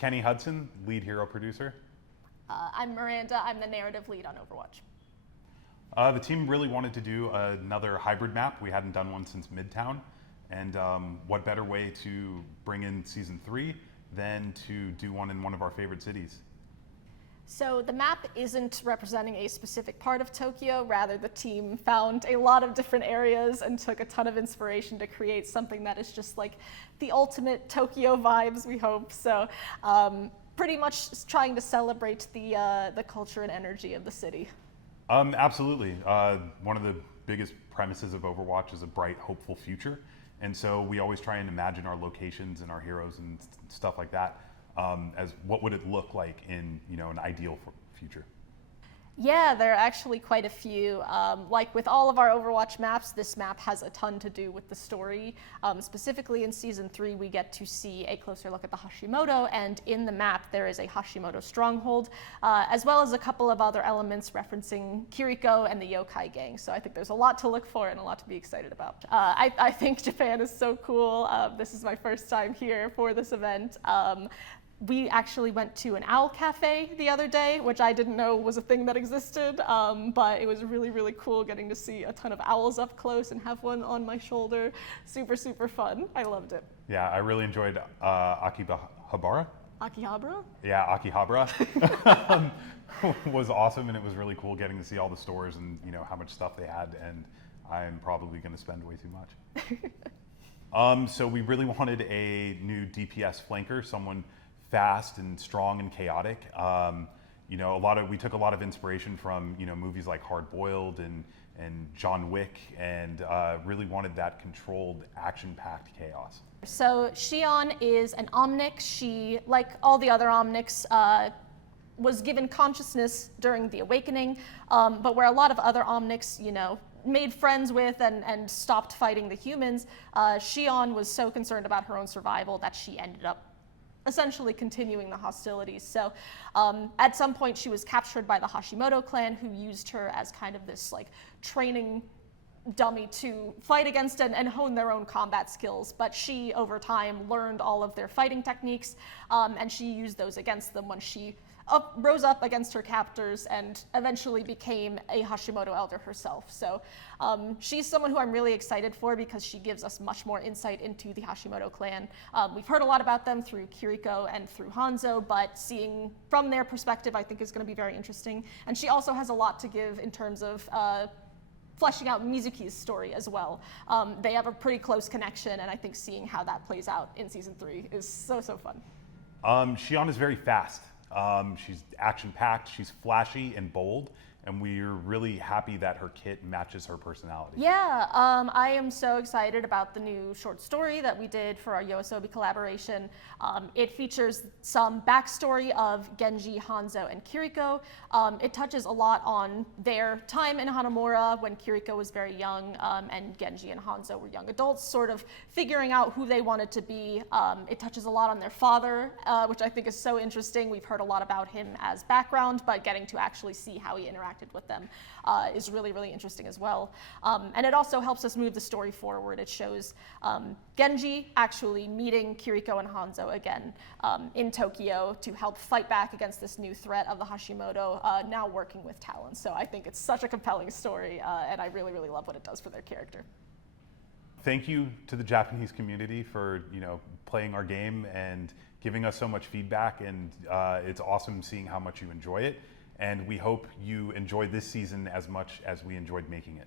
Kenny Hudson, lead hero producer. I'm Miranda. I'm the narrative lead on Overwatch. The team really wanted to do another hybrid map. We hadn't done one since Midtown. And what better way to bring in season 3 than to do one in one of our favorite cities? So the map isn't representing a specific part of Tokyo, rather the team found a lot of different areas and took a ton of inspiration to create something that is just like the ultimate Tokyo vibes, we hope. So pretty much trying to celebrate the culture and energy of the city. Absolutely. One of the biggest premises of Overwatch is a bright, hopeful future. And so we always try and imagine our locations and our heroes and stuff like that as what would it look like in an ideal future. Yeah, there are actually quite a few. Like with all of our Overwatch maps, this map has a ton to do with the story. Specifically in Season 3, we get to see a closer look at the Hashimoto, and in the map there is a Hashimoto stronghold, as well as a couple of other elements referencing Kiriko and the Yokai gang. So I think there's a lot to look for and a lot to be excited about. I think Japan is so cool. This is my first time here for this event. We actually went to an owl cafe the other day, which I didn't know was a thing that existed, but it was really, really cool getting to see a ton of owls up close and have one on my shoulder. Super, super fun. I loved it. Yeah, I really enjoyed Akihabara. Akihabara? Yeah, Akihabara was awesome, and it was really cool getting to see all the stores and how much stuff they had, and I'm probably going to spend way too much. So we really wanted a new DPS flanker, someone fast and strong and chaotic. We took a lot of inspiration from movies like Hard Boiled and John Wick, and really wanted that controlled, action-packed chaos. So Shionne is an Omnic. She, like all the other Omnics, was given consciousness during the Awakening, but where a lot of other Omnics, made friends with and stopped fighting the humans, Shionne was so concerned about her own survival that she ended up essentially continuing the hostilities. So at some point she was captured by the Hashimoto clan, who used her as kind of this like training dummy to fight against and hone their own combat skills. But she, over time, learned all of their fighting techniques, and she used those against them when she rose up against her captors and eventually became a Hashimoto elder herself. So she's someone who I'm really excited for because she gives us much more insight into the Hashimoto clan. We've heard a lot about them through Kiriko and through Hanzo, but seeing from their perspective I think is going to be very interesting. And she also has a lot to give in terms of fleshing out Mizuki's story as well. They have a pretty close connection, and I think seeing how that plays out in Season 3 is so, so fun. Shionne is very fast. She's action-packed, she's flashy and bold, and we're really happy that her kit matches her personality. Yeah, I am so excited about the new short story that we did for our Yoasobi collaboration. It features some backstory of Genji, Hanzo, and Kiriko. It touches a lot on their time in Hanamura when Kiriko was very young, and Genji and Hanzo were young adults, sort of figuring out who they wanted to be. It touches a lot on their father, which I think is so interesting. We've heard a lot about him as background, but getting to actually see how he interacted with them is really, really interesting as well. And it also helps us move the story forward. It shows Genji actually meeting Kiriko and Hanzo again in Tokyo to help fight back against this new threat of the Hashimoto, now working with Talon. So I think it's such a compelling story, and I really, really love what it does for their character. Thank you to the Japanese community for playing our game and giving us so much feedback, and it's awesome seeing how much you enjoy it. And we hope you enjoyed this season as much as we enjoyed making it.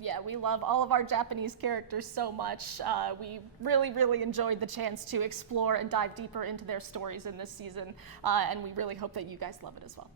Yeah, we love all of our Japanese characters so much. We really, really enjoyed the chance to explore and dive deeper into their stories in this season, and we really hope that you guys love it as well.